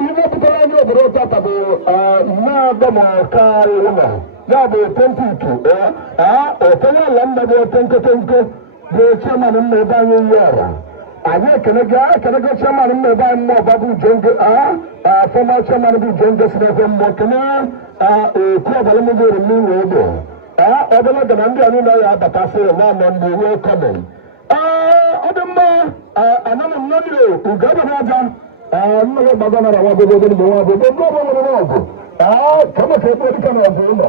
Ibe pụtara anyị obodo tata bụ na-abịa n'ọka ụlọ ya bụ otentik otenye ala mmadụ otenkotenko bụ chairman mmebe anyị yi ọra anyị ekene gị chairman mmebe anyị mmụọba bụ Jongo former chairman bụ Jongo sinekwe mmụọ kene oku ọbalamụgoro n'iwe ego ọbụla gana ndị anyị na ya abatasị n'ama ndị wee kọmen ọ dị mma anana m nani ugo abụghị aja nne gbada nara nwa bobo ndị nwa bobo ndị ọbụ nwere n'ọgụ kama ka ebe dịka na ọgụ ụlọ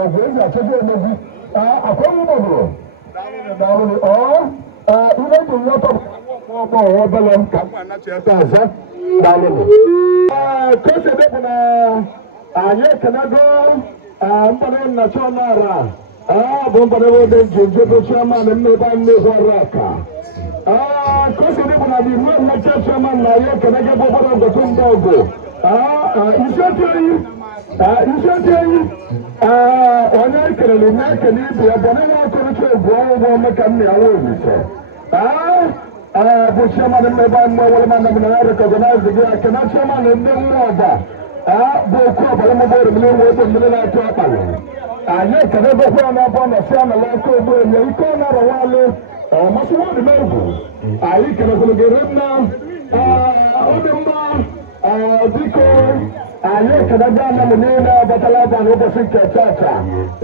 ọgụ ezi achọghị emezi akwanụ ụgbọgụrụ ihe dị nwata ọgbọ ọbụla m ka mma anachi ete ọzọ dalụlụ ka o si edepụ na anyị ekenego mkpado nnachi ọnara bụ mkpado ebe njenje bụ chairman mmebe mmezi ọrụ aka kosi dị bụ na the road lecture chairman na ya kenege bụ obodo ngotu ndị ọgụ isioti enyi onye ekelere na-ekele ibu ya bụ onye na-akọrịta egwu ọgwụgwọ meka nna ya nwe olise bụ chairman mmebe mmụọ were mana m na ya rekọgọnaizi gị akena chairman ndị mmụọ ọba bụ okwu ọbara mụgbọ orimiri nwe ebe mmiri na-atụ akpalị anyị ekelegokwa ya n'abụ nọsi anala aka ogbu enye ike ọ na-arawalụ ọmasị nwadị n'egwu anyị kelekwere nna ọ dị mma biko anyị ekelega ana m niile abatala aba n'ụbọchị nke tata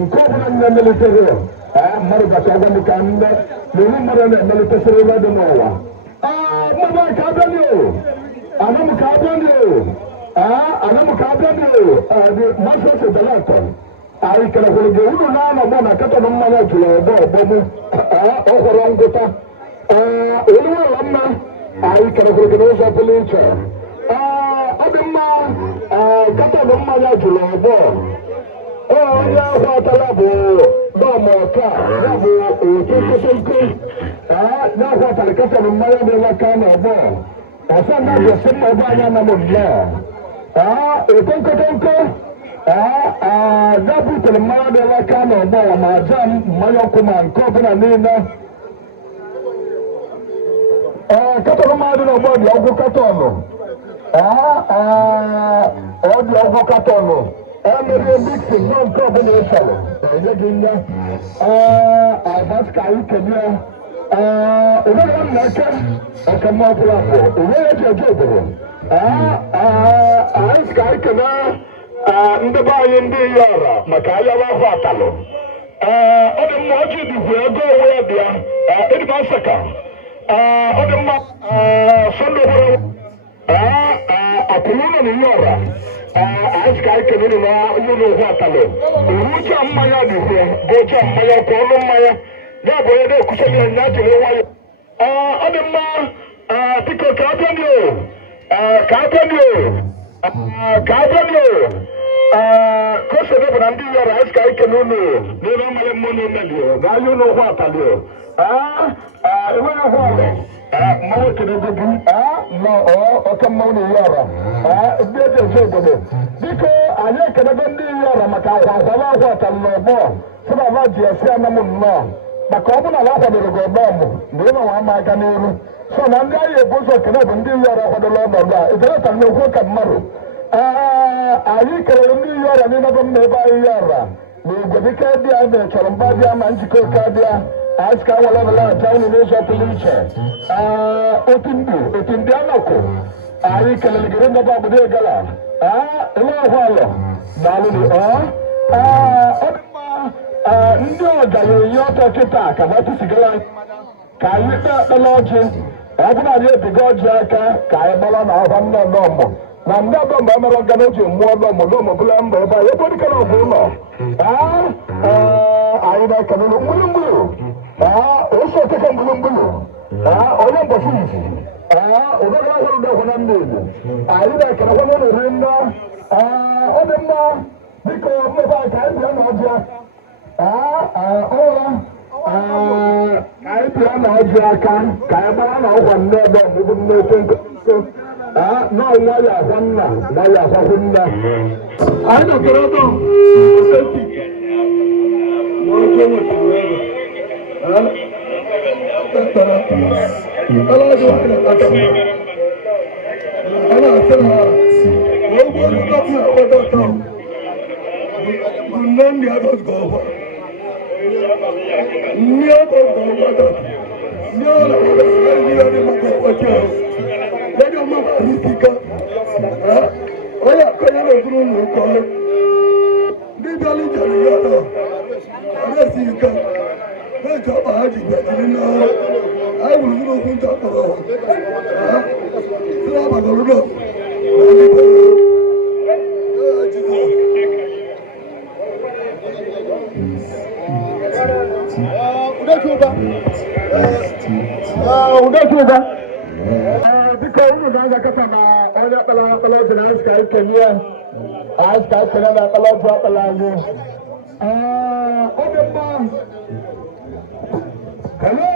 nke ọbụla nne melitere mmadụ gacha agwa m ka nne na iwu mmadụ na-emelitesịrị ebe dị n'ụwa mmadụ ka abịanị ana m ka abịanị dị masịsị dalatọ anyị kelekwere gị unu na-anọgbọ na katọn mmanya jụrụ ọgbọ ọgbọmụ ọhụrụ ngwụta oluwala mma anyị kelekwere gị n'ụzọ pụrụ iche ọ dị mma katọn mmanya jụrụ ọgbọ onye ahụ atala bụ dọmọka ya bụ otu nkotonko ya ahụ atara katọn mmanya dị n'aka n'ọgbọ ọsọ ndị ajọsi mma ọgbọ anya na m nnọọ otu nkotonko butere mmanya dị n'aka n'ọgbọ ma aja mmanya ọkụ ma nke ọbụla niile katọn mmadụ n'ọgbọ dị ọgwụ katọnụ ọ dị ọgwụ katọnụ emerie mixin nọ nke ọbụla ịchọrọ enye gị nye abaska anyị kenye onwere m na-eke ọkama ọbụla bụ onwe ya ji eje obodo anyị ka anyị kene ndị be anyị ndị iyi ọra maka ayawa ahụ atalụ ọ dị mma ọjị dịkwa ego onwe ya bịa ịdịba nsaka ọ dị mma sọnde bụrụ akwụrụ ụlọ na iyi ọra anyị ka anyị kene na ihe n'ụhụ atalụ uruja mmanya dịkwa bụ ụja mmanya ọkụ ọnụ mmanya ya bụ onye na-ekwucha ya nya jiri nwayọ ọ dị mma biko ka abịanị kosede bụ na ndị yọrọ anyị ka anyị kene unu n'ebe mmanya mmụọ na-emelio n'anya ụlọ ụhụ atalị enweghị ahụ ọrụ mmanwụ ekenego gị nọ ọka mmanwụ na-eyi ọra ndị eji eje obodo biko anyị ekenego ndị iyi ọra maka akwara ahụ atalị na ọgbọ sịbaba ji esi anam nnọọ maka ọ bụ na ala kwadoro gị ọgbọ mbụ mgbe ị nọwa ama aka n'iru so na ndị anyị ebu ụzọ kene bụ ndị iyi ọra kwadola ọnọdụ a ejeretara n'okwu ka mmadụ anyị kelere ndị iyi ọra niile bụ mma ebe anyị ọra na igwebike dị a na-echọrọ mba bịa ma njikọ oke bịa anyị ka nwere ọbụla aja unu n'ụzọ pụrụ iche otu ndị anọkụ anyị kelere gịrị ndọba obodo egala ele ọhụ alọ na alụlụ ọ dị mma ndị ọga na-enye ọtọ kịta ka gbatụsigara ka anyị kpee ekpele ọjị ọ bụrụ anyị ebigo ọjị aka ka anyị gbara na ọba nne ọnọmọ na ndị ọbọ mgbe emere ọgana oji mmụọ ọdọmọdọmọ bụla mba ebe anyị ebe dịka na ọbụ ụlọ anyị na-ekelele mgbulugbulu ose oteke mgbulugbulu onye mbọsi izizi ụdọrọ ọhụrụ dọkwa na ndị Igbo anyị na-ekelekwa na ụlọ nne ọ dị mma dịka mmebe anyị ka anyị bịa na ọjị ụra anyị bịa na ọjị aka ka anyị gbara na ọgwa nne ebe ọmụbụ nne oke nko na ọnwa ya ahụ nna nwa ya ahụ nna anyị nọkọrọ ọdọ oseti ma ọjọọ nwetara ebe ọlọ́dún wà ní àtàkùn ọ̀nà àṣẹ́lá ọgbọ́n ní kọ́pù ọ̀pọ̀dọ̀ tán gùnà ní àdọ́gbọ̀ọ̀wà ní àdọ́gbọ̀ọ̀wà ní ọ̀lọ́wọ́ ní ọdún mọ́kànlá lẹ́jọ́ mọ́ ní kíkà ọ̀yà kọ́yẹ́ lọ́dún ní ọkọ̀ níbi alíjẹ̀rì yọ́dọ̀ ọ̀rẹ́ sí ìkà lẹ́jọ́ bá hajj gbẹ̀jì nínú I will not go to hello.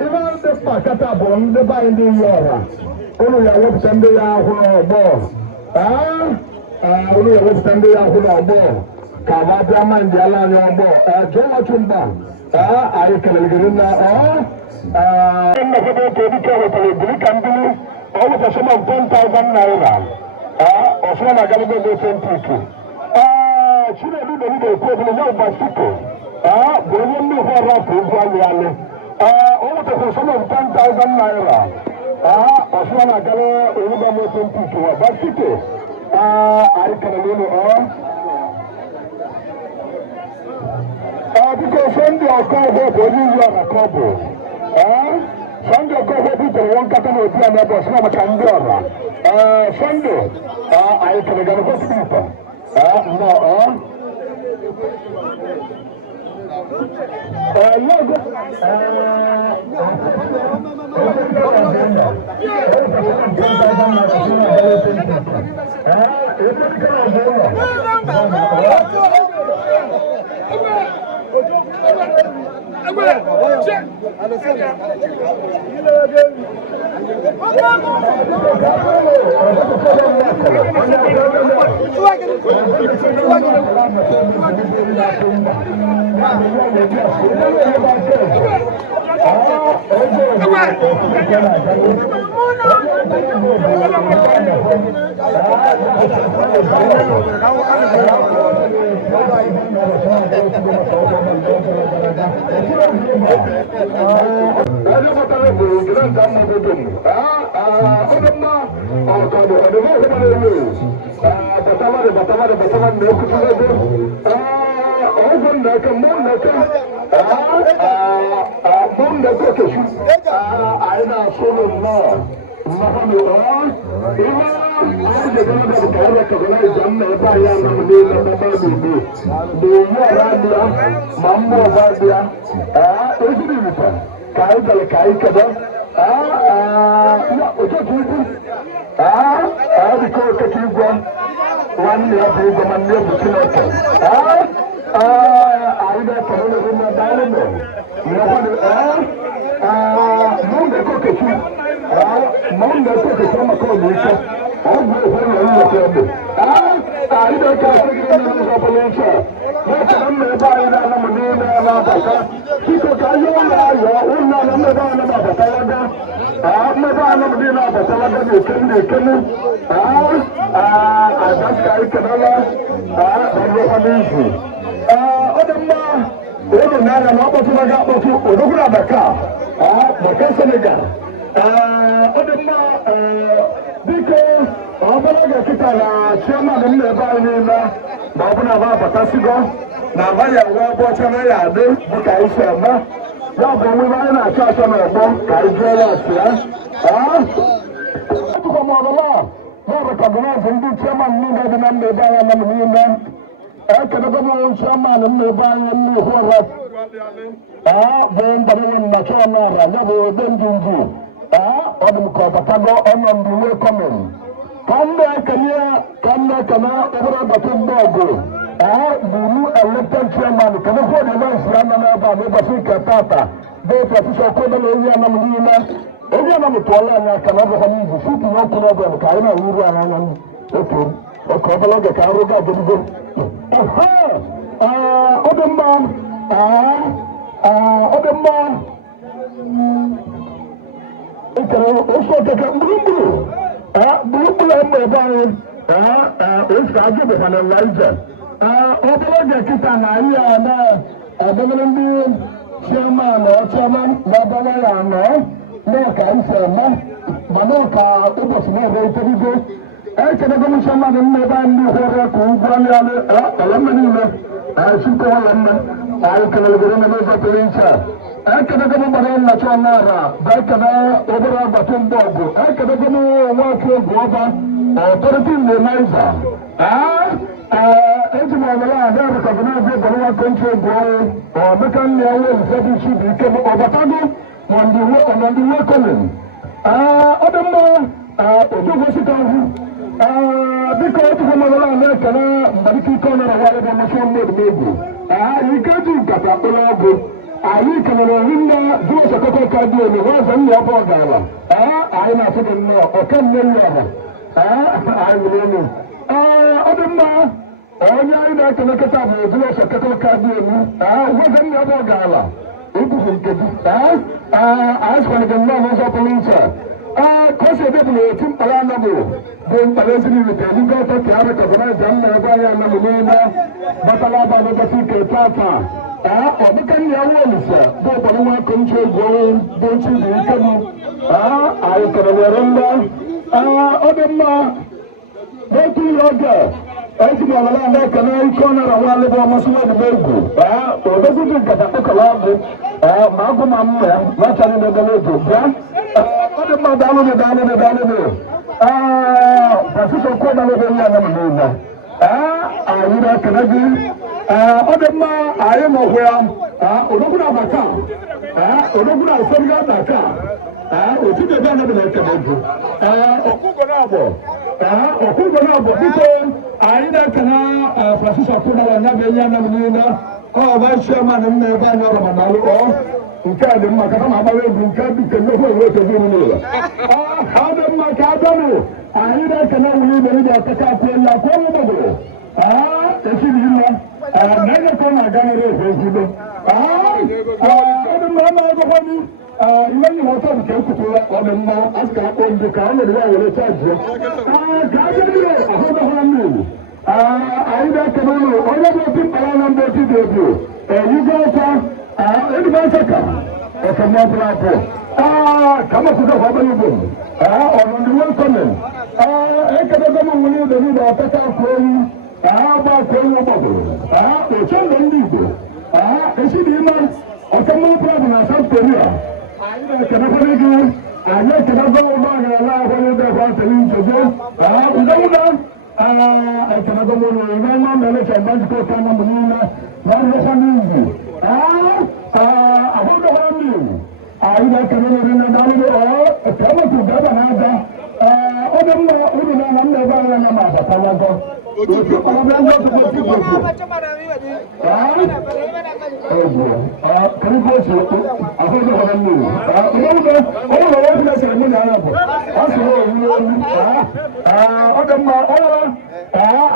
Even the Pakata bomb, the binding Yora. Only I want to be a whole ball. Only I want to be a whole ball. Kavadama and the Alana ball. Joma Chumba. I can get in there. In the Hotel Greek company, all of a sum of 10,000 naira. Or some are going to go to people. Should I do the little equivalent of Basico? William Nihara, over the sum of 10,000 naira. Osman Agala, Uruba Mosun Pichu, Basito. I can because Sunday I'll call her for you on a couple. Sunday I'll call her people one cotton will be another small candora. Sunday, I can get a good people. No, ebe na mụtụọla anya aka na ọbụkwa n'izu tupu ya ọkụ n'ọbụ ka anyị na-awuru anya anya oke ọka ọbụla oge ka arụ ga-adịbigo ọ dị mma ekere ofe okeke gburugburu mgbe ebe anyị esi ajụ bụkwa na Naija ọbụla oge kịta na anyị a na-adọgara ndị chairman na-abara ya anọ n'ọka isi eme ma n'ọka ụbọchị na-ebe itobigo ekedego m chairman nna ebe anyị hụrụ ka ugwu alịalị ọlọmma niile chukwu ọlọmma anyị kelelegoro na n'ụzọ pụrụ iche ekedego m gbara nnachi ọnara bụ ekede obere agbata mgbe ọgụ ekedego m nwaoke ogwu ọba ọtọrịtị mgbe Naija eji m ọbara ada rekọgnaịz gọvanọ kọntri egwu ọrụ ọmeka nna ya nwe nze dị iche bụ ike bụ ọbatago ma ndị uwe kolin ọ dị mma ojogosita ahụ dịka otubo mabara ana ekele mgbadike ike ọnara wara bụ mmasị mmadụ n'egwu ike ji nkata ụlọ ọgụ anyị kelere ohi nne jụọ sekọta ka dị elu nwaazọ nna ya bụ ọgala anyị na-asị gị nnọọ ọka nne nne ọha anyị nwere elu ọ dị mma onye anyị na-ekele kịta bụ jụọ sekọta ka dị elu nwaazọ nna ya bụ ọgala ibufu nke gị anyị sịkwara gị nnọọ n'ụzọ pụrụ iche kọsi ebe bụ na eti mkpara anabụ bụ mkpara eziri irite elugo ọtọ ka ya rekọgnaịz mma ebe anyị anabụ niile batala aba n'ụbọchị nke tata ọbụka nna ya nwa olise bụ ụbọrọ nwa kọnchi egwu ọnwụ bụ chizi ike m anyị kelere ndị ọ dị mma n'otu ihe oge ejiri ọlala ada ekele ike ọ nara nwa alịbụ ọmasị nwa edebe egwu odogwuji nkata kpụkọrọ agụ ma agụ ma mma ya nachara n'ebele ego bịa ọ dị mma daalụnụ pasịsọ kwuo na ebe ya na m niile anyị na-ekele gị ọ dị mma anyị mụhụ ya odogwu na-abata odogwu na-asọrọ ya n'aka otu ebe anaghị na-ekele gị ọkụkọ na-abụ biko anyị na-ekele pasịsọ kwuo na ya bụ enyi ya na m niile ọba chairman m na-ebe anyị ọrụ ma n'alụ nke a dị mma ka ma agbawa egwu nke dịka nnukwu ewu otozi n'ụlọ ọ dị mma ka abịanụ anyị na-ekele wuli ibe ndị ọtaka akwụela ka ọnwụ gbagoro esiri mma na-enye ka ọ na-aga n'ere efe ezigbo ọ dị mma ama agụkwanụ ihe nyere ọtọ nke ekwutụla ọ dị mma a sị ka akpọ ndụ ka ọ nọrọ ya were chaji ka a bịa ahụdọhara mmiri anyị na-ekele ụlọ onye bụ otu mkpara na mba otu dị ebi eyigo ọkwa edibasaka ọkamọbụla abụọ kamakwụta kwabara igbo ọnọdụ welkomin ekedego m nwere ibe niile ọtaka akwa oyi agba akwa oyi gbagoro oche ndụ ndị igbo esi dị ime ọkamọbụla bụ na South Korea anyị na-ekenekwere gị anyị ekedego ụgbọ agara ahụ n'ebe ọkwa atịrị nchegbu udowuda ekenego m ụlọ ime ọma mere ka mgbajikọ ụka na mgbe niile na nlekwa n'izu ahụdọkwara mmiri anyị na-ekele nwere na dalụgo ka emetụ gaba na aja ọ dị mma uru na na mma ebe anyị na m abatalago karigosi ahụdọkwara mmiri ụlọ ọrụ na-esere mụ na ya bụ ọ sịrị owu olu ọ dị mma ọrụ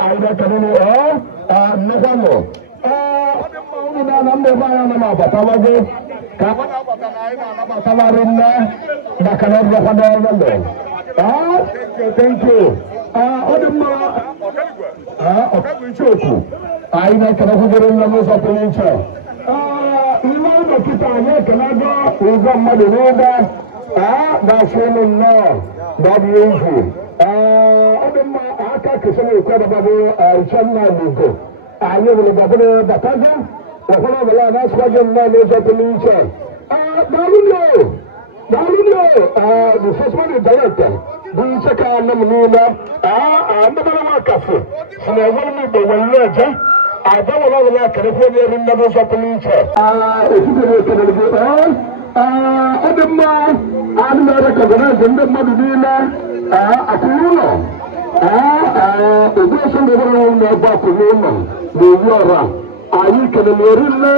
anyị na-ekele nnekwa nọ na mba ebe anyị na m abatalago ka ọ na-abata na anyị na-anabatalari nne maka na ọbụlakwa n'ọlụlụ thank you ọ dị mma ọkagwu icheoku anyị na-ekenekwugoro nne n'ụzọ pụrụ iche ime ụlọ kịta anyị ekenego ụzọ mmadụ n'ụgwọ na-asụ ụlụ nnọọ dabụrụ izu ọ dị mma aka kesara ekwe dababụ ichenna n'ugo anyị nwere gbabụrụ batago ụfọdụ ọbụla na-asụkwa gị nnọọ n'ụzọ pụrụ iche daalụnụ the first one director bụ ncheka anụ m niile ndebere nwakafụ si na enwere m igbo nwere eje abawala ọbụla kerekwa onye eri nne n'ụzọ pụrụ iche esitere ekelere gị ọ dị mma adị na-erekọganaịzị ndị mmadụ niile akwụrụ ụlọ ogbuoso ndebere ụlọ ebe akwụrụ ụlọ na-ewu ọra anyị kelere eri nne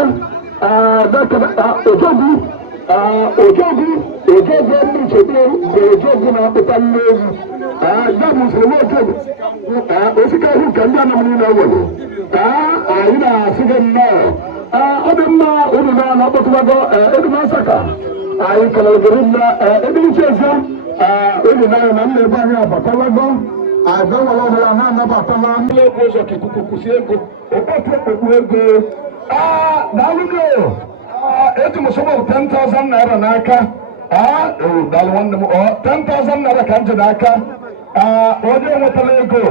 ojogwu ojogo ndị nchekwa bụ ojogo na-akpụta mmezi ya bụ usoro ojogo osike ihu nke ndị anam niile nwere anyị na-asị gị nnọọ ọ dị mma unu na-akpọtụbago eduma asaka anyị kelere gị nna ebe iche eze unu na na nna ebe anyị abatalago agbanwere ọbụla na-anabatala ndị egwu ụzọ ka ikuku kwụsị ego ụkpọtụ okpukpu ego daalụgo eji m sọgbọ 10,000 naira n'aka daalụ nwanne m 10,000 naira ka m ji n'aka onye nwetara ego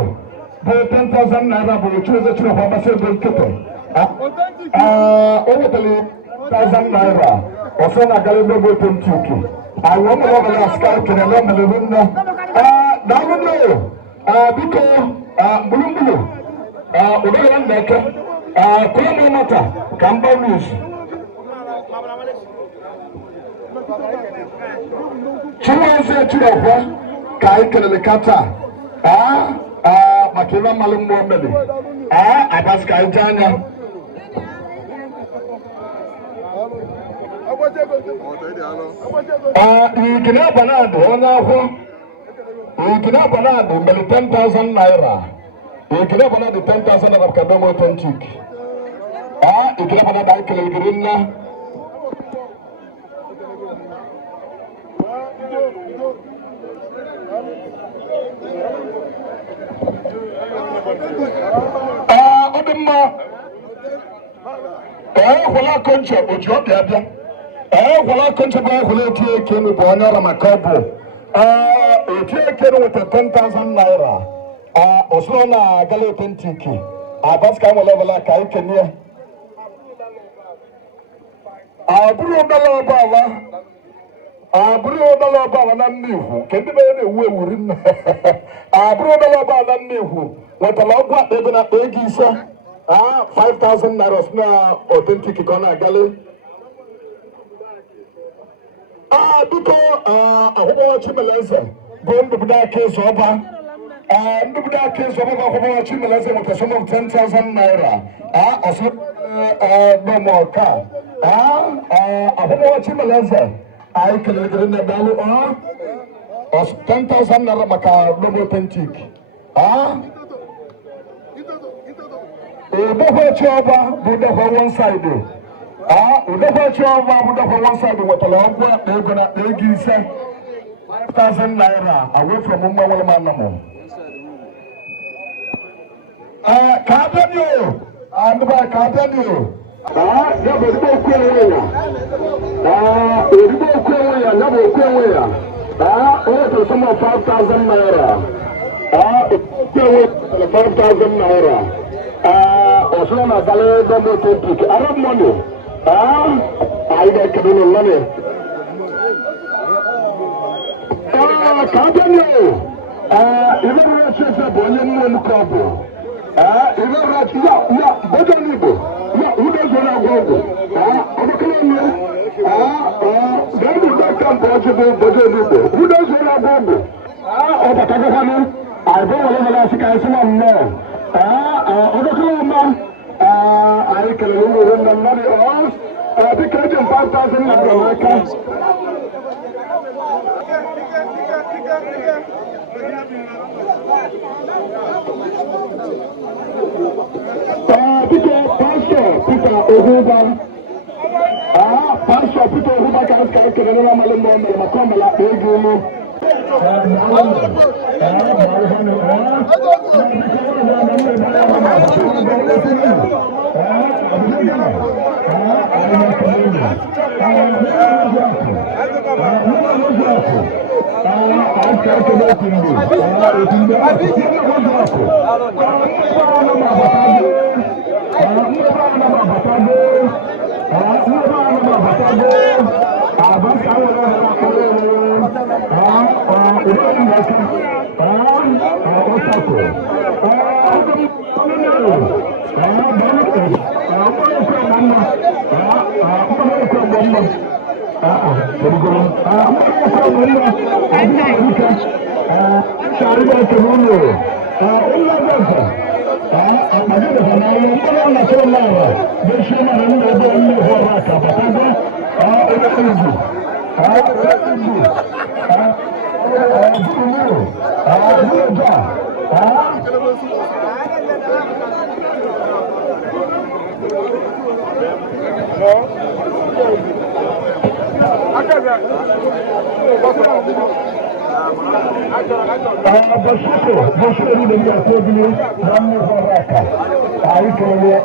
bụ 10,000 naira bụ Chibueze Chinekwe Ọbasi ego nkịtị o nwetara 1,000 naira ọsọ na-agara ebe bụ otentuki anyị ọ mere ọbụla asịka kere na omelere nne daalụgo biko gburugburu ụdara nwanne eke kụọ m mata ka m gbanwe izu Chibueze Chinekwe ka anyị kelere ka taa maka ebe mmalụ mmụọ mmiri abasị ka anyị jee anya ikine abanadụ onye akwụ ikine abanadụ mere 10,000 naira ikine abanadụ 10,000 naira ka ebe m otentik ikine abanadụ anyị kelere gịrị nna ọ dị mma gwala konche oji ọbịa bịa gwala konche bụ gwala eti eke bụ onye ọrụ maka ọ bụ eti eke nweta 10,000 naira osoro na gala otentiki abaska nwere ọbụla ka anyị kenye abụrụ ụdala ọbala na mmegwu nke ndị mere na-ewu ewuri nne abụrụ ụdala ọbala na mmegwu nwetara ọgwụ akpa ego na-akpa ego ise 5,000 naira na authentic ka ọ na-agali biko akwụkwọ Chimeleze bụ ndụbụda aka ịzụ ọba ndụbụda aka ịzụ ọba bụ akwụkwọ Chimeleze nweta sum of 10,000 naira ọsọ n'ụmụọka akwụkwọ Chimeleze anyị kelere gịrị na dalụ 10,000 naira maka n'ụmụ authentic Udekwa Chiọba bụ udekwa one side udekwa Chiọba bụ udekwa one side nwetara ọgwụ akpa ego na akpa ego ise 5,000 naira away from mmanwere manamụ ka abịanị ndịba ka abịanị ya bụ ezigbo okwu enwe ya ezigbo okwu enwe ya ya bụ okwu enwe ya o nwetara sum of 5,000 naira okwu enwe 5,000 naira ọsọ na gala ebe m otentik Arab money anyị ga-ekele ụlọ money ka abịanị Iberura Chieze bụ onye nne m ka ọ bụ Iberura ya bojo n'Igbo ya udezo na-agwọ ọgwụ ọdụkala onye ga-ebu dọkịta mgbe ọchị bụ bojo n'Igbo udezo na-agwọ ọgwụ ọbatagakwanụ anyị bụ were asị ka anyị sịwa nnọọ ọdụkala ọma anyị kelere ụmụ nna mmadụ dịka eji 5,000 naira n'aka biko pastọ Peter Ohuba pastọ Peter Ohuba ka anyị kelere n'amalị mmụọ mere maka ọ mere akpa ego elu Bashir ni dia tu dulu ramai orang. Hari kelima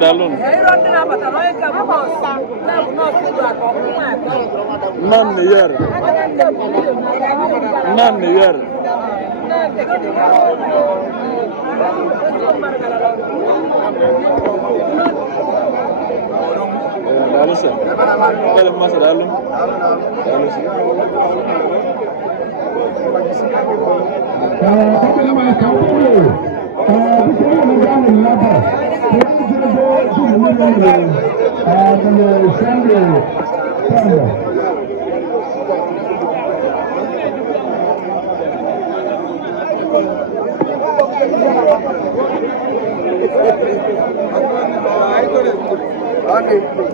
Dalun. Nan yer. Dalusa. Kalau masa dalun. Dalusa.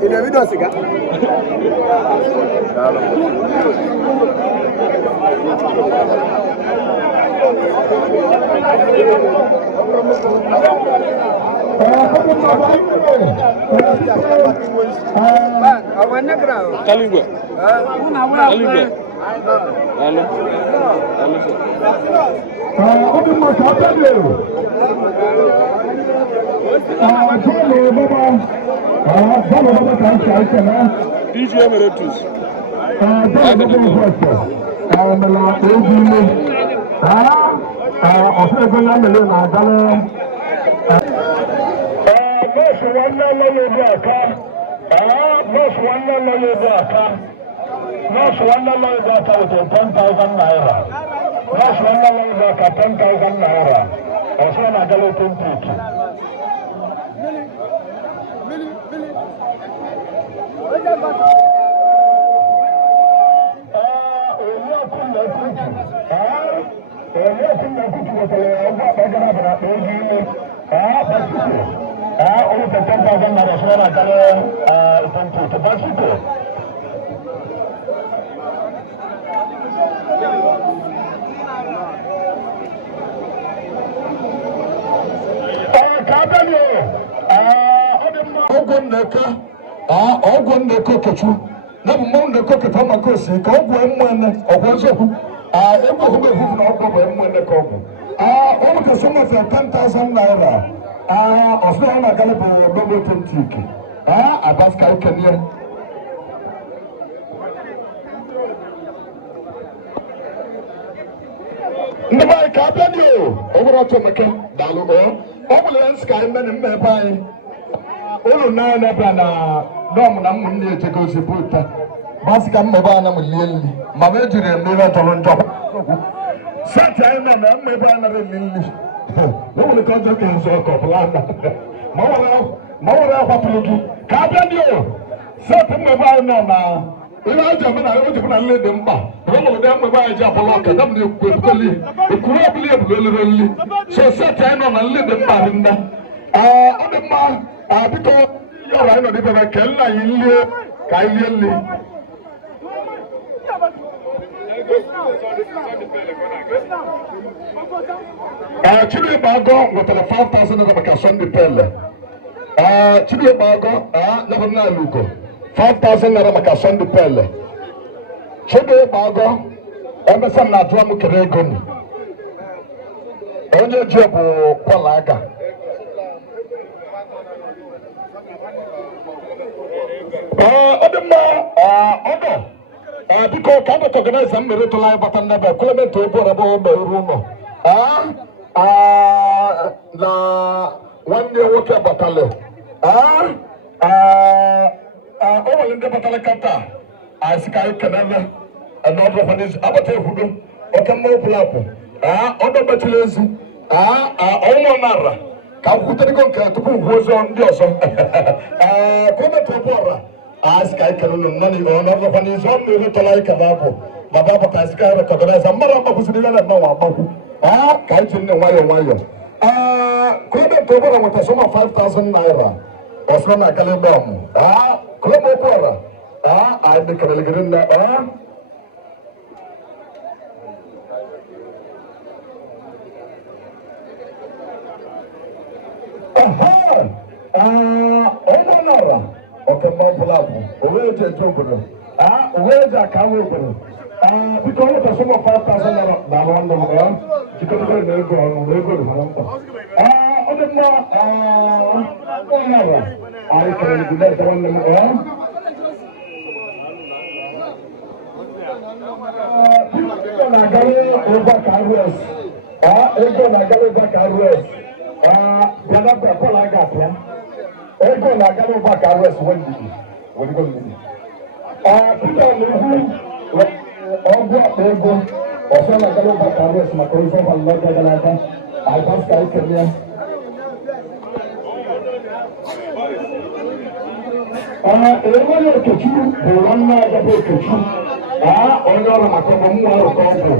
Ini video sih kan? Awannya kerau. Kali gua. Kali gua. Lalu. Open my top dulu. Baba kan cari sana. Isu yang meretus. Baba mela oji ni. Ọ̀sẹ̀ gbẹ́ngàn mẹ́lẹ̀ náà dálẹ́. Nọ́ọ̀sì wọn náà lọ́yẹ̀ bí àká. Nọ́ọ̀sì wọn náà lọ́yẹ̀ bí àká. Nọ́ọ̀sì wọn náà lọ́yẹ̀ bí àká with 10,000 naira. Nọ́ọ̀sì wọn náà lọ́yẹ̀ bí àká 10,000 naira. Ọ̀sẹ̀ náà dálẹ́ 20. nneka ọgwụ nneka okechu na bụ mmanwụ nneka oketa maka osi ka ọgwụ mmụọ ọgwụ eziokwu ebe ọgwụ efufu na ọgwụ bụ mmụọ nneka ọgwụ ọ nweta nweta 10,000 naira ọsọ ọ na-agalị bụ dobo tentik abaska ikenie ndị be anyị ka abịa dị o gwara ọtọ meke daalụ ọ bụla ya nsị ka anyị mere mma ebe anyị ụlọ naanị ebe a na dọm na ụmụnne ejegozi bụta masị ka mmebe a na m lie nri ma m ejiri eme ihe tọrọ njọ seti anyị nọ na mmebe a nara eli nri nwere ka ọjọọ ka nzọ ka ọbụla aka ma nwere akwatụrụ gị ka abịa dị o seti mmebe anyị nọ na ihe aja eme na o jikwa na nle dị mkpa ụmụdị mmebe anyị ji abụla ọka dam na ekwueli ekwuru ọbụla ebulelere nri so seti anyị nọ na nle dị mkpa dị nne ọ dị mma biko yọrọ anyị nọ n'ibebe ka nna anyị lie ka anyị lie nri Chidiebụ Agọ nwetara 5,000 naira maka Sunday Pele. Chidiebụ Agọ nyabụ nna Alugo 5,000 naira maka Sunday Pele. Chidiebụ Agọ emesa na ajụọ m kere ego m onye ji bụ Paul Aga ọ dị mma ọdọ biko ka a bata ọganaiza m mere tụla anyị bata nnebe ekwelementị ebe ọraba o mere ụlọ na nwanne nwoke batalị o nwere ndị batara kata asị ka anyị kenele n'ọdụkwan'izu agbata ehudo oke mma ụpụlapụ ọdọ mechiri ezi ọnwụ nara ka m kwuterigo nke tupu ugwu ozi ndị ọzọ gọọmenti ebe ọra asị ka anyị kenele n'ọdụkwan'izu ọ mmiri tọla anyị kebe abụ ma babata asị ka anyị rekọgọnaiza mmadụ agbakwụsịrị ihe na-agbanwe agbakwu ka anyị ji nne nwayọọ nwayọọ gọọmenti ebe ọra nweta sọma 5,000 naira ọsọ na agalebe ọmụ kọlọm okwu ọra anyị mekerele gịrị nne ọnụ nara ọkemgbe ọbụla bụ owe eji eje obodo owe eji akawa obodo biko ọ nweta sọma 5,000 naira na alụ nwanne m jikọtara na ego ọrụ ego dị mara mkpa ọ dị mma ọ nara anyị kelere gị na-ete nwanne m ego na-agarị ụgwọ ka RS ego na-agarị ụgwọ ka RS bịanabịa Paul Aga apịa ego na-agarị ụgwọ ka RS wendidi Peter na-ehu ọgwụ akpa ego ọsọ na-agarị ụgwọ ka RS maka ozi ọgba nlọta gara aga advance ka ikele ya enweghị Okechu bụ nwanne Agaba Okechu onye ọrụ maka ọmụ mmụọ arụkọ ọgwụ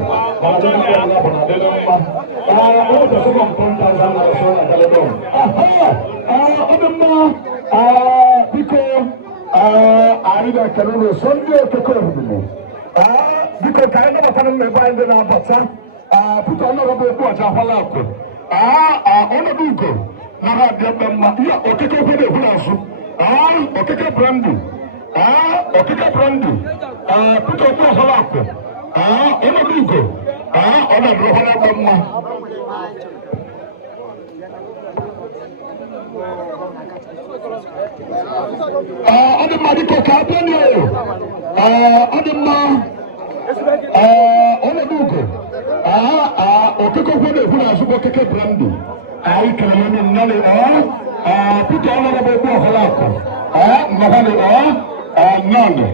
mana dị ndị ọbụla bụ na adịrị mma o tesịkọ mpụnta aza na ọsọ na galedon ọ dị mma biko anyị na-ekele ụlọ so ndị okeke obibi biko ka anyị nabatara mmebe anyị ndị na-abata Peter ọnọrọbụ okwu ọcha akwala akụ ọnọdụ ugo nara adị ebe mma ihe okeke okwe na-ekwu n'azụ okeke brandu okeke brandu Peter okwu ọhụrụ akụ ọnọdụ ugo ọnọdụ ọhụrụ ebe mma ọ dị mma dịka ka abịa nị ọ dị mma ọnọdụ ugo okeke okwe na-ekwu n'azụ bụ okeke brandu anyị kelere onye nnọrị Peter ọnọdụ okwu ọhụrụ akụ nnọrị nọọnụ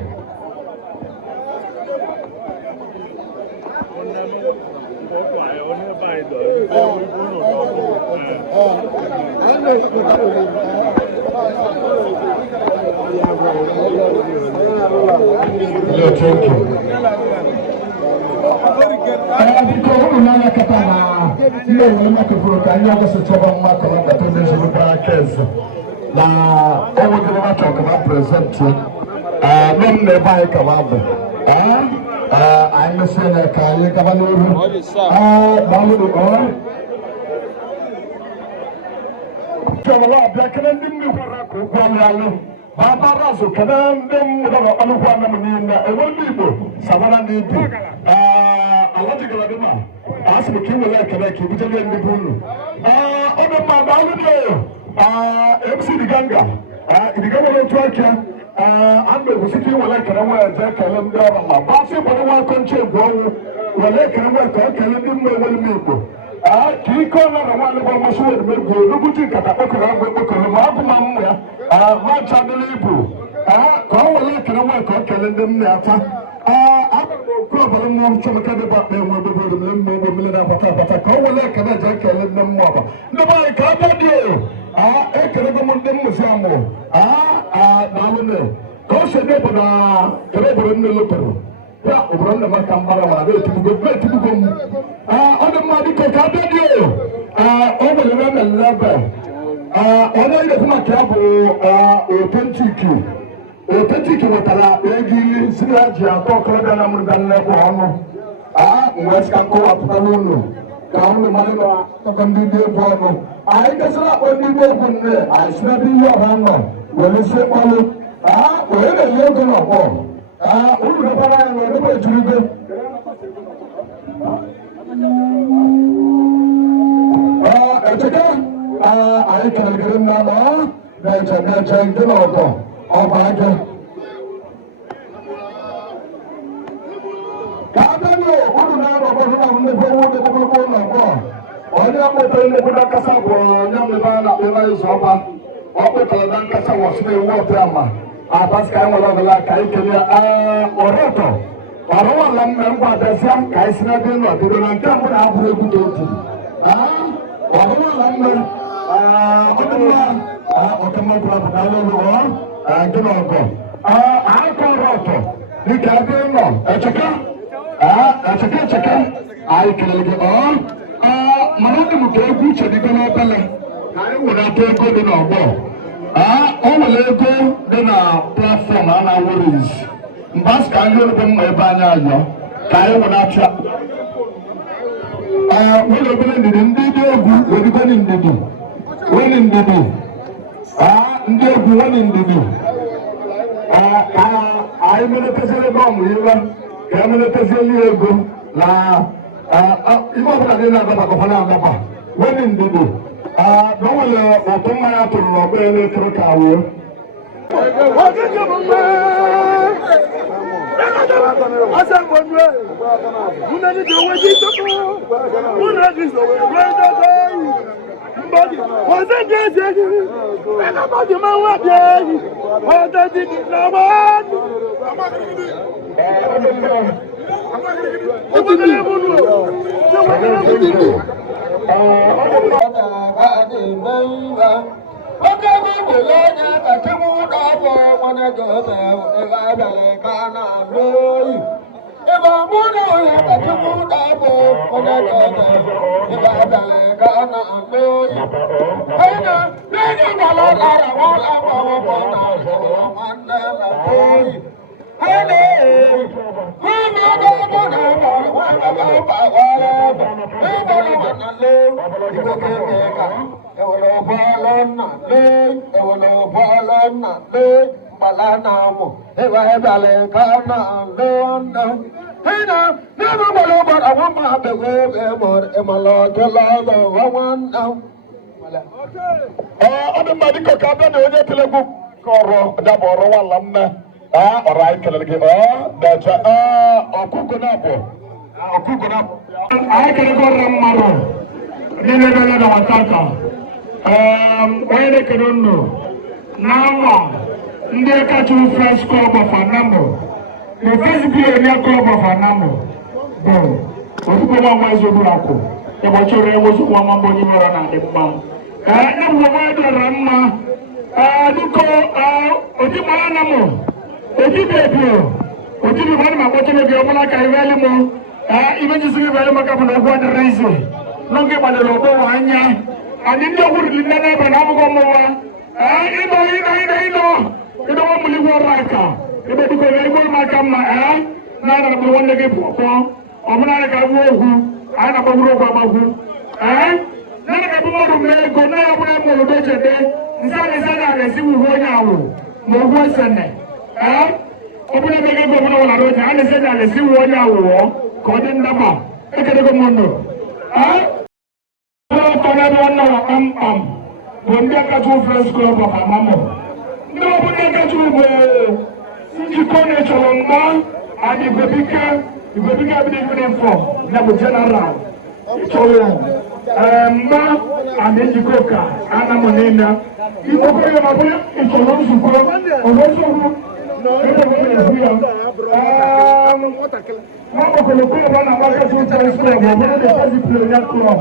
thank you. Biko ụlọ n'anya kata na ihe enwere makefuru ka anyị ọgọsị chọba mma kọrọ nkata ndị ezigbo aka eze na onwegịrị nwata ọkama prezentị nọ m na ebe anyị kama bụ anyị mesie ya ka anyị gaba n'ihu ọbịa kele ndị mmiri gwara ka okwu alụ alụ Baba so kanan dem da ba anu kwa na mun na e won bibo sabana ni bi alati gala dema asibu ki wala kada ki bijale ndi bunu odo ma ba lu do MC Diganga Diganga le twakia ando kusiki wala kada wa ja kalam da ba ba se ko wa konche go wala kada wa ka kalam dim me wal mi ko ki ko na wala ba masuwa me go dubuti kata ko ko ma bu ma mu ya ma channel ibu ko wala kana wa ko kelen dem ne ata ko ba mo chama ka de ba be mo be do dem mo mo na bata ko wala kana ja kelen dem mo ba no ba ka da dio e kana go mo dem mo siamo na mo ne ko se de ba kare bo ne lo pero ya obran na ma kambara wa de tu go mo adam ma di ko ka da dio o bo na na laba ọ̀nà ilé fún àkíyàbò òtẹ́ntìkì wọ̀tàlá ẹ̀gìlì síláàjì àtọ́ kọlẹ́bẹ̀ náà múlùbẹ̀ ńlẹ́kọ̀ ọ̀nù nwẹ́ sikakọ àpùtà lónù ka ọ̀nù mmadụ nọ tọkọ ndị dị egwu ọnụ anyị kesịrị akpọ ndị dị egwu nne anyị si n'ebe ihe ọha nọ were sie ọnụ onye na-enye ego n'ọgbọ unu dọbara ya na ọdịbọ ejiribe echeke anyị kelere nna nọ na-eche nke n'ọgọ ọba aka ka a bịa unu na-arọbọ hụ na mmepe owu dị ogologo n'ọgọ onye mmepe nnekwu na nkasa bụ onye mmepe a na-akpịra ịzụ ọba ọ kpụtara na nkasa wọsịna ewu ọbịa ma abasị ka anyị nwere ọbụla ka anyị kelee ọrụtọ ọrụwala mme ngwa abịazịa ka anyị si na dị n'ọdịdo na nke mbụ na-abụrụ egwu dị otu ọrụwala mme ọdụmma ọkọmọbụla bụ na alụlụ gị n'ọgọ aka ọrụ ọtọ dịka ebe nọ echeka anyị kelere gị mana ọ dị m ka egwu uche dịgo n'obele ka anyị were ata ego dị n'ọgbọ o nwere ego dị na platfọm a na-awụrụ izu mgbe asị ka anyị olugbo mma ebe anyị ayọ ka anyị were atụ nwere obere ndidi ndị dị egwu wedigoni ndidi wani ndidi ndị egwu wani ndidi anyị meletezere bọmbụ iwe ka emeletezeli ego na ihe ọbụla dị na-adabakọkwa na-adaba wani ndidi na o nwere ụtụ mmanya tụrụ n'ọgba elekere ka wuo ọdụ mmadụ ka ka abịa na onye telegwu kọrọ dabọrọ nwala mme ọrụ anyị kelere gị dacha ọkụkọ na-abụ anyị kelego ọrụ mmadụ niile nọ na watata onye na-ekele unu n'awa ndị kacha First Club of Anambra the first pioneer club of Anambra bụ ozugbo nwa nwa ezogburu akwụ ịgbachọrọ ewozu nwa nwa onye nwere na adị mma ndị mgbe dịra mma dịka ojigbo anamụ ojibebio ojibi mmadụ ma kpọchiri gị ọbụla ka iweli mụ ibe jisiri iweli maka bụ na ụgwọ dịrị izu n'oge gbadoro ogbowe anya anyị ndị ogwuru dị nne n'ebe na abụghị ọmụwa ịdọwa mụligwe ọrụ aka ebe dịka onye igbo maka mma na-anarabụ nwanne gị pụọ ọbụla anyị ka gbuo ogwu anyị na-agbagburu ogwu agbagwu na-aga bụ mmadụ mee ego na ya bụla mụrụ dochede nsa na-esi wuwe onye awụ mo sene obuna bege go mo wala roja ane se na le si wo nya wo ko de ndaba e ke de ko mondo ko na do na bonde ka tu friends club of amamo no bonde ka tu bo si ko ne cholonga adi go bika bi de for na bo general cholo mba ane jikoka ana monena ikoko yo mabule cholo suko oboso Mambo kulikuwa bana waka tu friends club wa bonde ka tu player club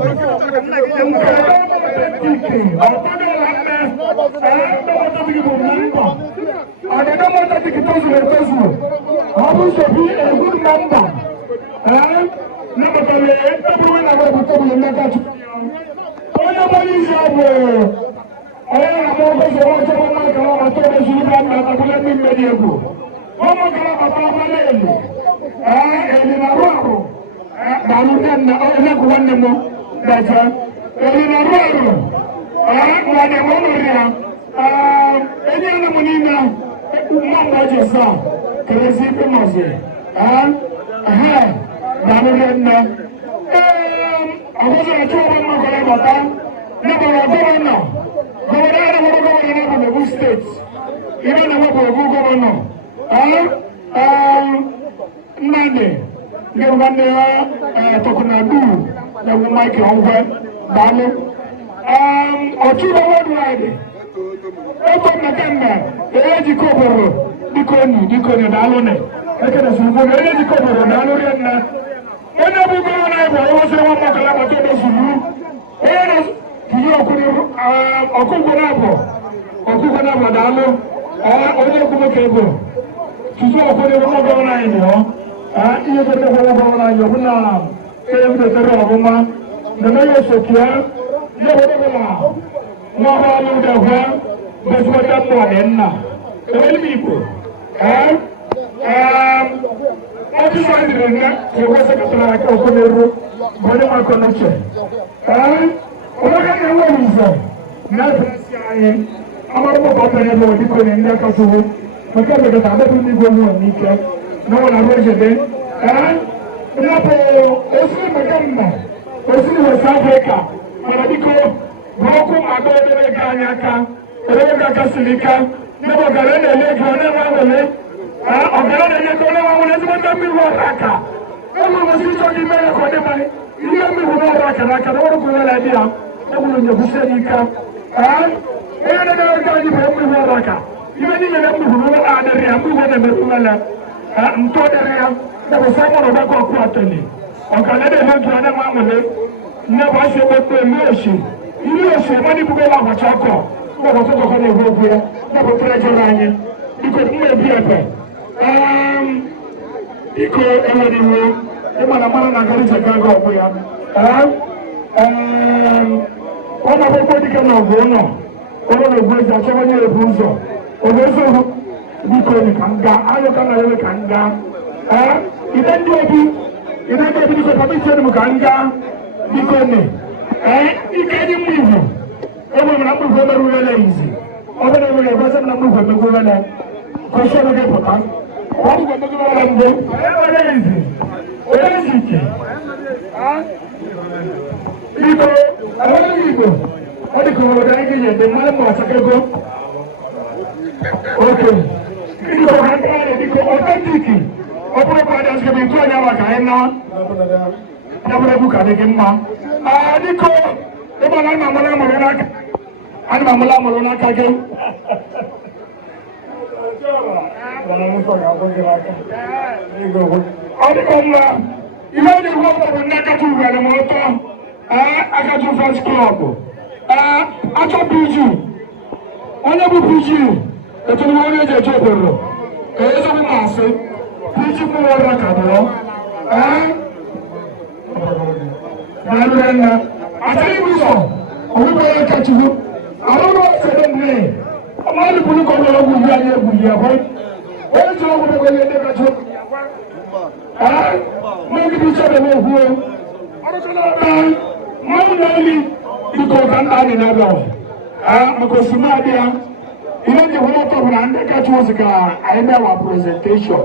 Ile ji wala to bra ande ka chuo ka aina wa presentation.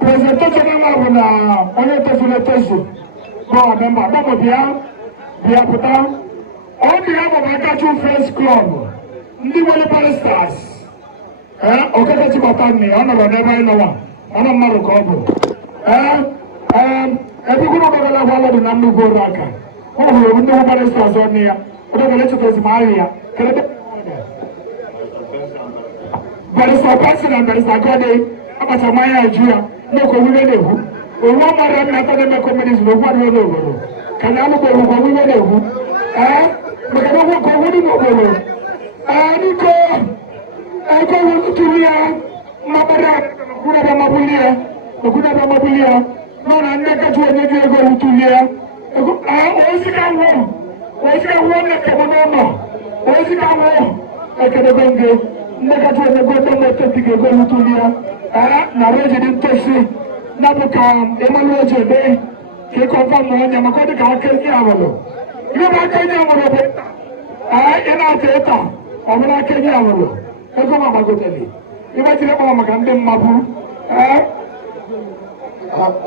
Presentation na ma na onye tefule tesu. Go member do bia puta. On behalf of Akachu Friends Club, ndị nwere barristers, okeke chibatani, ọ nọrọ n'ebe anyị nọwa, ọ nọ mmadụ ka ọ bụ. Ebe kwuru ọgbagala gwa ọlọdụ na nnukwu ọrụ aka, ọ hụrụ ndị nwe barristers ọnụ ya, ọ dọgara echetazi ma ahụ ya, kelebe. Barrister Pasi na Barrister Gode, abacha mmanya eju ya, nnukwu owiwe na-egwu. Owu ọmara nna atọ na-eme comedies na ogwu adịghị n'obodo, ka na anụkwu egwu owiwe na-egwu. Maka na nwoke ọhụrụ n'obodo biko ego tulia mabara kunaba mabulia nọ na ndị kacha onye gị ego tulia osika nwụọ na-ekebe n'ụlọ osika nwụọ ekedebe nge ndị kacha onye ego ndị na-eteti gị ego tulia na rejidi ntosi napụka ịmalụ ojede ka ịkọfa ma onye maka ọ dị ka aka ezi awụlụ ihe bụ aka enyi awụlụ bụ ị na-ata ịta ọ bụrụ aka enyi awụlụ ego ma gbagotele ịgbachiri kpọrọ maka ndị mmabụ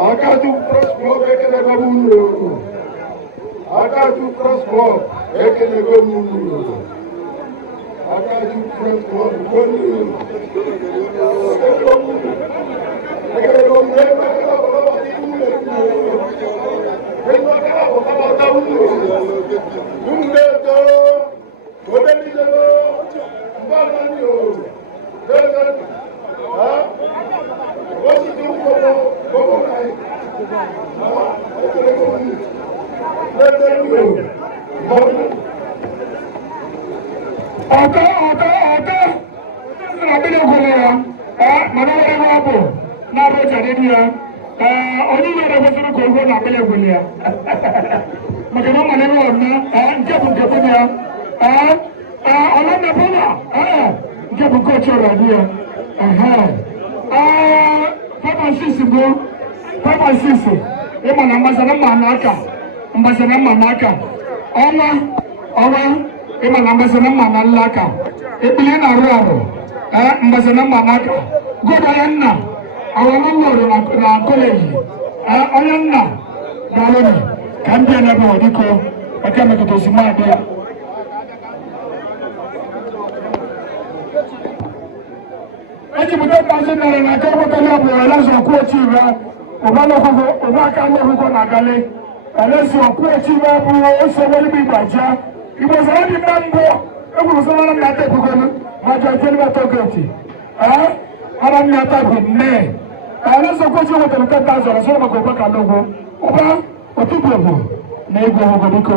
Akatu Cross Club ekelego m unu Akatu Cross Club ekelego m unu Akatu Cross Club ekelego m mbasana manaka ọnwa ịma na mbasana mana nlaka ebili na arụ arụ mbasana manaka godo ya nna awọlụ lọrụ na koleji onye nna dalụni ka ndị anaghị ọdịkọ aka mekọta ozima adị ya eji bute mbazi nara na aka ọgbọtali ọbụla lazọ kwụ otu ire ụba aka nlọgwụgwọ na agali Alesi ọkụ echi bụ ose wọlé bí ìgbàjá. Ìgbò sọ̀rọ̀ di mma mbụ egwuru sọ ọrụ mmata ebugolu ma jọ ike n'ime tọgeti. Ọrụ mmata bụ mme. Alesi ọkụ echi wetara nke nta zọrọ sọrọ maka ụba ka n'ugwu. Ụba otubu egwu na egwu ogogo biko.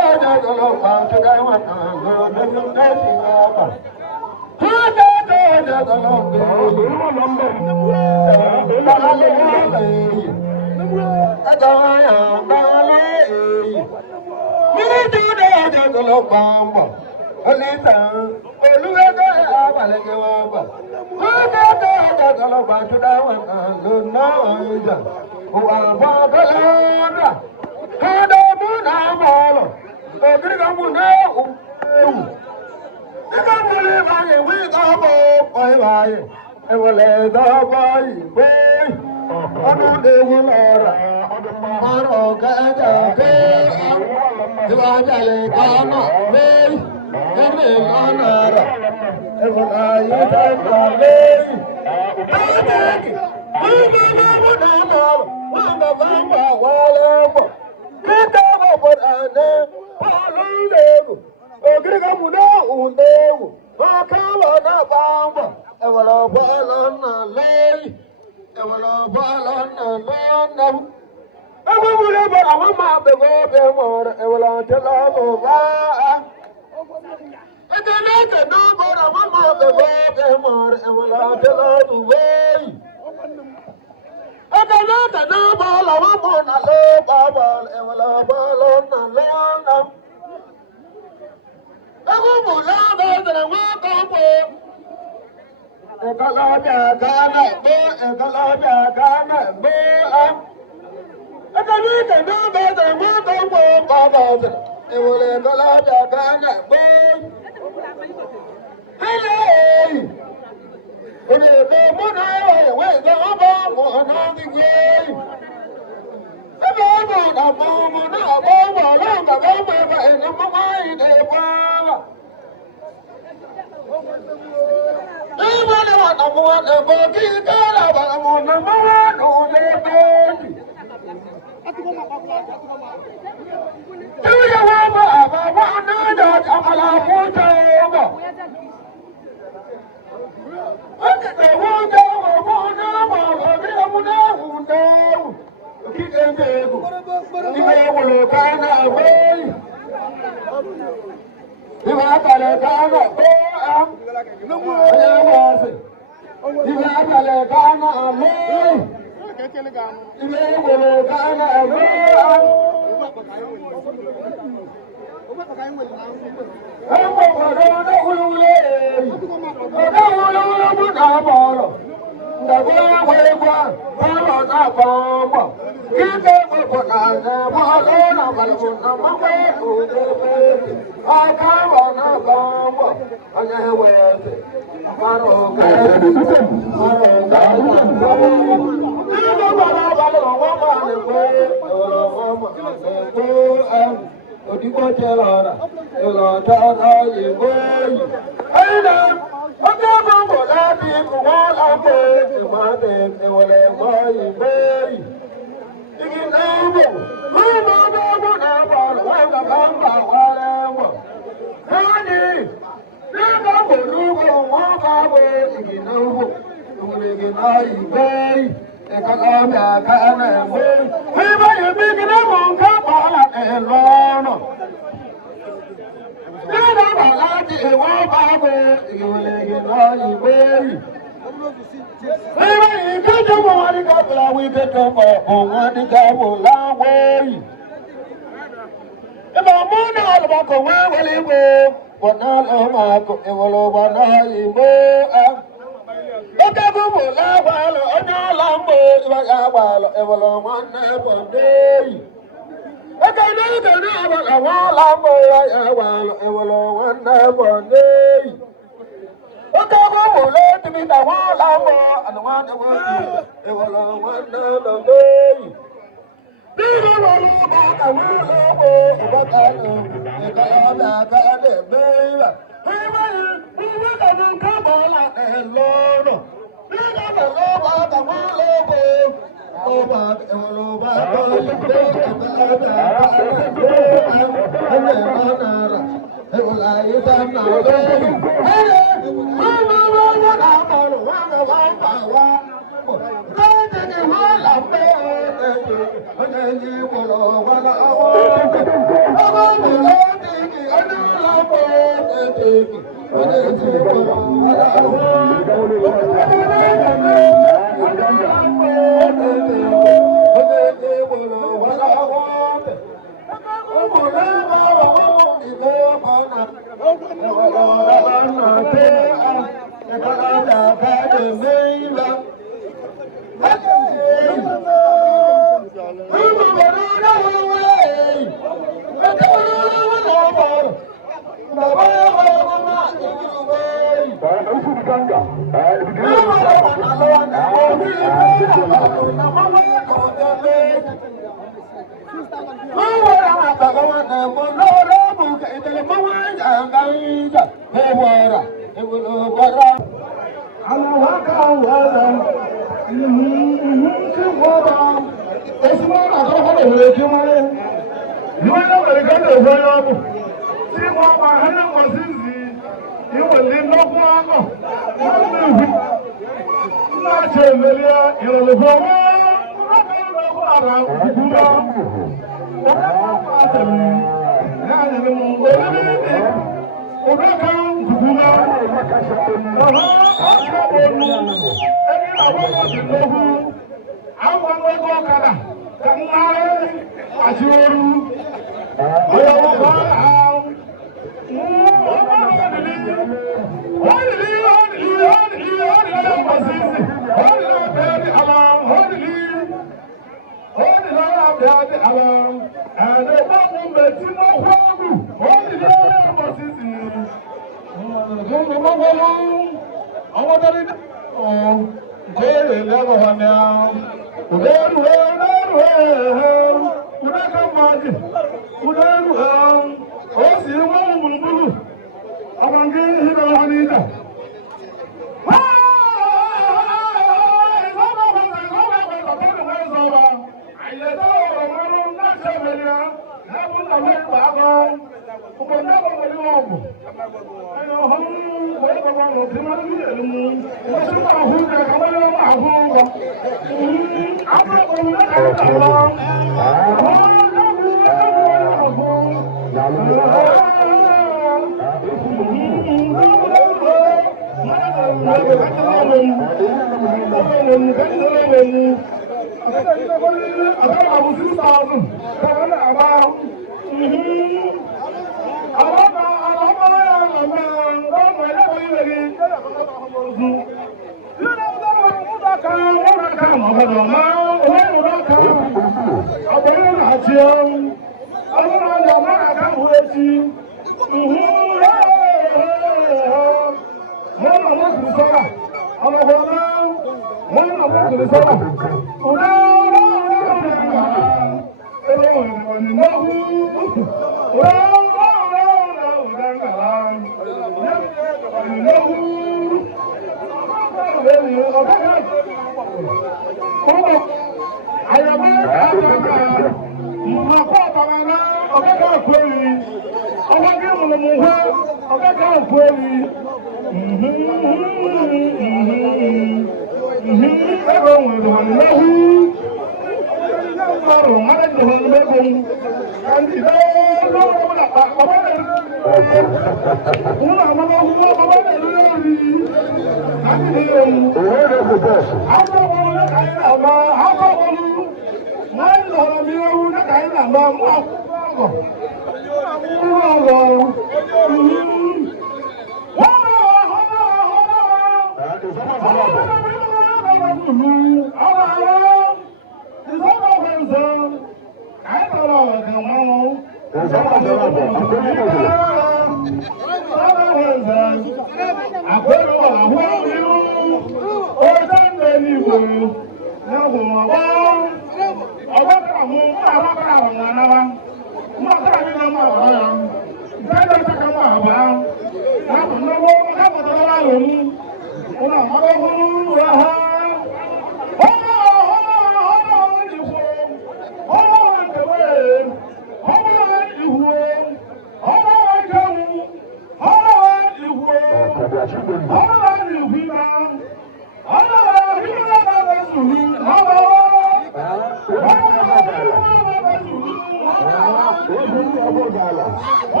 Oh,